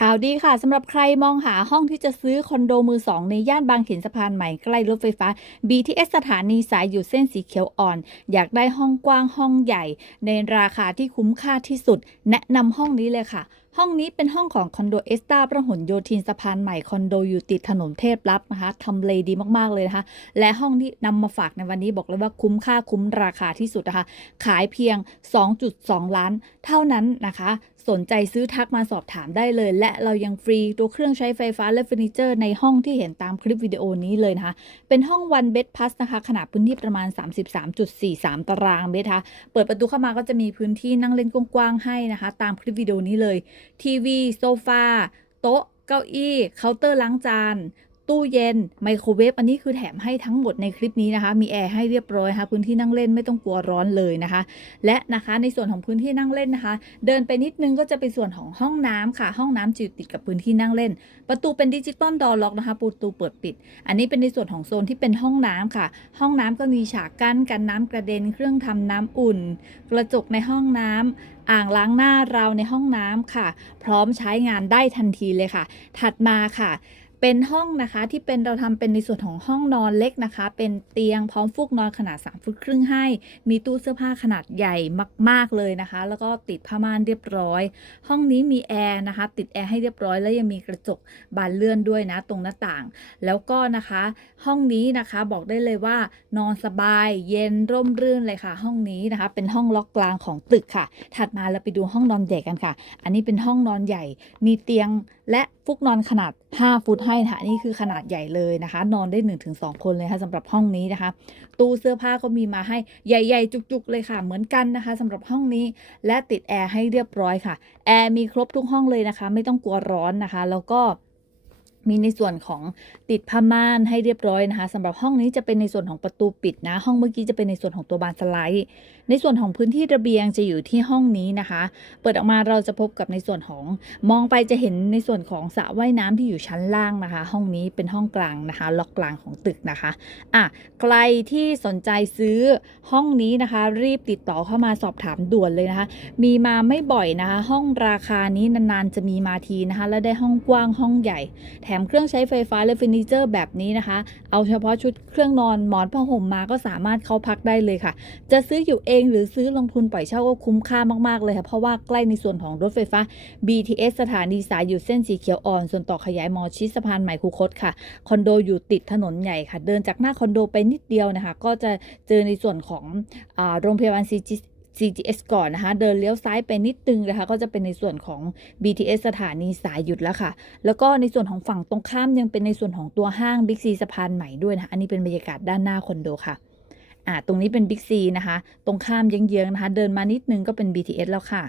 ข่าวดีค่ะสำหรับใครมองหาห้องที่จะซื้อคอนโดมือสองในย่านบางเขนสะพานใหม่ใกล้รถไฟฟ้า BTS สถานีสายอยู่เส้นสีเขียวอ่อน อยากได้ห้องกว้างห้องใหญ่ ในราคาที่คุ้มค่าที่สุด แนะนำห้องนี้เลยค่ะ ห้องนี้เป็นห้องของคอนโดเอสตาประหลโยธินสะพานใหม่คอนโดอยู่ติดถนนเทพรัฐนะคะทำเลดีมากๆเลยนะคะ และห้องที่นำมาฝากในวันนี้บอกเลยว่าคุ้มค่าคุ้มราคาที่สุดนะคะ ขายเพียง 2.2 ล้าน เท่านั้นนะคะสนใจซื้อทักมาสอบถามได้เลย และเรายังฟรีตัวเครื่องใช้ไฟฟ้าและเฟอร์นิเจอร์ในห้องที่เห็นตามคลิปวิดีโอนี้เลยนะคะ เป็นห้อง one bed plus นะคะ ขนาดพื้นที่ประมาณ 33.43 ตารางเมตรนะคะเปิดประตูเข้ามาก็จะมีพื้นที่นั่งเล่นกว้างๆให้นะคะ ตามคลิปวิดีโอนี้เลยทีวี โซฟา โต๊ะ เก้าอี้ เคาน์เตอร์ล้างจาน ตู้เย็น ไมโครเวฟอันนี้คือแถมให้ทั้งหมดในคลิปนี้นะคะ มีแอร์ให้เรียบร้อยค่ะพื้นที่นั่งเล่นไม่ต้องกลัวร้อนเลยนะคะ และนะคะในส่วนของพื้นที่นั่งเล่นนะคะ เดินไปนิดนึงก็จะเป็นส่วนของห้องน้ำค่ะ ห้องน้ำจะอยู่ติดกับพื้นที่นั่งเล่น ประตูเป็นดิจิตอลดอล็อกนะคะประตูเปิดปิด อันนี้เป็นในส่วนของโซนที่เป็นห้องน้ำค่ะ ห้องน้ำก็มีฉากกั้นกันน้ำกระเด็นเครื่องทำน้ำอุ่น กระจกในห้องน้ำอ่างล้างหน้าราวในห้องน้ำค่ะ พร้อมใช้งานได้ทันทีเลยค่ะ ถัดมาค่ะ เป็นห้องนะคะที่เป็นเราทำเป็นในส่วนของห้องนอนเล็กนะคะ เป็นเตียงพร้อมฟูกนอนขนาด 3 ฟุตครึ่งให้ มีตู้เสื้อผ้าขนาดใหญ่มาก ๆ เลยนะคะ แล้วก็ติดผ้าม่านเรียบร้อย ห้องนี้มีแอร์นะคะ ติดแอร์ให้เรียบร้อย แล้วยังมีกระจกบานเลื่อนด้วยนะตรงหน้าต่าง แล้วก็นะคะ ห้องนี้นะคะบอกได้เลยว่านอนสบายเย็นร่มรื่นเลยค่ะ ห้องนี้นะคะ เป็นห้องล็อกกลางของตึกค่ะ ถัดมาเราไปดูห้องนอนใหญ่กันค่ะ อันนี้เป็นห้องนอนใหญ่ มีเตียงและฟุกนอนขนาด 5 ฟุตให้นะคะนี่คือขนาดใหญ่เลยนะคะ นอนได้ 1-2 คนเลยค่ะสำหรับห้องนี้นะคะ ตู้เสื้อผ้าก็มีมาให้ใหญ่ ๆ จุก ๆ เลยค่ะ เหมือนกันนะคะสำหรับห้องนี้และติดแอร์ให้เรียบร้อยค่ะแอร์มีครบทุกห้องเลยนะคะ ไม่ต้องกลัวร้อนนะคะ แล้วก็ มีในส่วนของติดผ้าม่านให้เรียบร้อยนะคะสำหรับห้องนี้จะเป็นในส่วนของประตูปิดนะ ห้องเมื่อกี้จะเป็นในส่วนของตัวบานสไลด์ ในส่วนของพื้นที่ระเบียงจะอยู่ที่ห้องนี้นะคะ เปิดออกมาเราจะพบกับในส่วนของมองไปจะเห็นในส่วนของสระว่ายน้ำที่อยู่ชั้นล่างนะคะ ห้องนี้เป็นห้องกลางนะคะ ล็อกกลางของตึกนะคะอะใครที่สนใจซื้อห้องนี้นะคะ รีบติดต่อเข้ามาสอบถามด่วนเลยนะคะ มีมาไม่บ่อยนะคะ ห้องราคานี้นานๆจะมีมาทีนะคะ และได้ห้องกว้างห้องใหญ่แถมเครื่องใช้ไฟฟ้าและเฟอร์นิเจอร์แบบนี้นะคะ เอาเฉพาะชุดเครื่องนอนหมอนผ้าห่มมาก็สามารถเข้าพักได้เลยค่ะ จะซื้ออยู่เองหรือซื้อลงทุนปล่อยเช่าก็คุ้มค่ามากๆเลยค่ะ เพราะว่าใกล้ในส่วนของรถไฟฟ้า BTS สถานีสายอยู่เส้นสีเขียวอ่อน ส่วนต่อขยายมอชิดสะพานใหม่คูคตค่ะ คอนโดอยู่ติดถนนใหญ่ค่ะ เดินจากหน้าคอนโดไปนิดเดียวนะคะ ก็จะเจอในส่วนของอโรงพยาบาล CG CGS ก่อนนะคะ เดินเลี้ยวซ้ายไปนิดนึงนะคะ ก็จะเป็นในส่วนของ BTS สถานีสายหยุดแล้วค่ะ แล้วก็ในส่วนของฝั่งตรงข้ามยังเป็นในส่วนของตัวห้าง Big C สะพานใหม่ด้วยนะคะอันนี้เป็นบรรยากาศด้านหน้าคอนโดค่ะอ่าตรงนี้เป็น Big C นะคะ ตรงข้ามเยื้องๆนะคะ เดินมานิดนึงก็เป็น BTS แล้วค่ะ